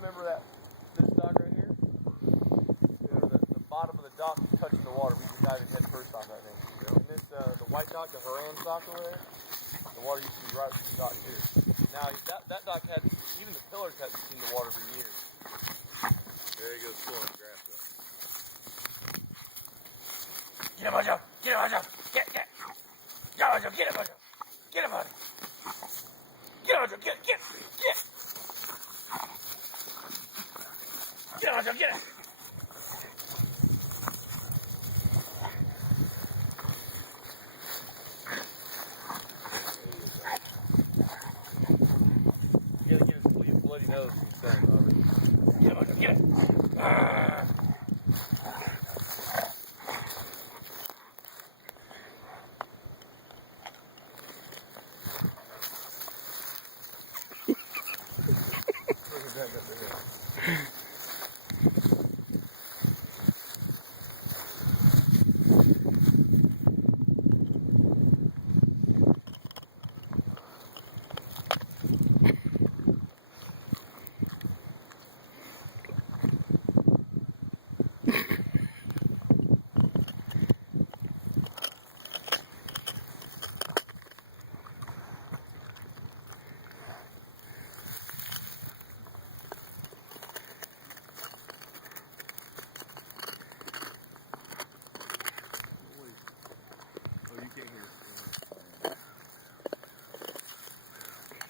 remember this dock right here. The bottom of the dock is touching the water. We can dive head first off that thing. And this, the white dock, the Haran dock over there, the water used to be right through the dock too. Now that dock had, even the pillars hadn't seen the water for years. There he goes, pulling grass up. Get him, Mojo! Get him, Mojo! Get! Yeah, Mojo, get him, Mojo! Get him, Mojo! Get him, Mojo! Get! Get him, Mojo! Get him! You gotta get his bloody nose when you say it, Bobby. Get him, Mojo! Get him!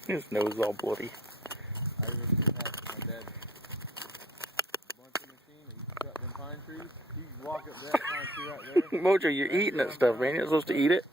His nose all bloody. I remember this happened to my dad. Bunching machine, he cut them pine trees. You walk up that pine tree right there. Mojo, you're eating that stuff, man. You're not supposed to eat it.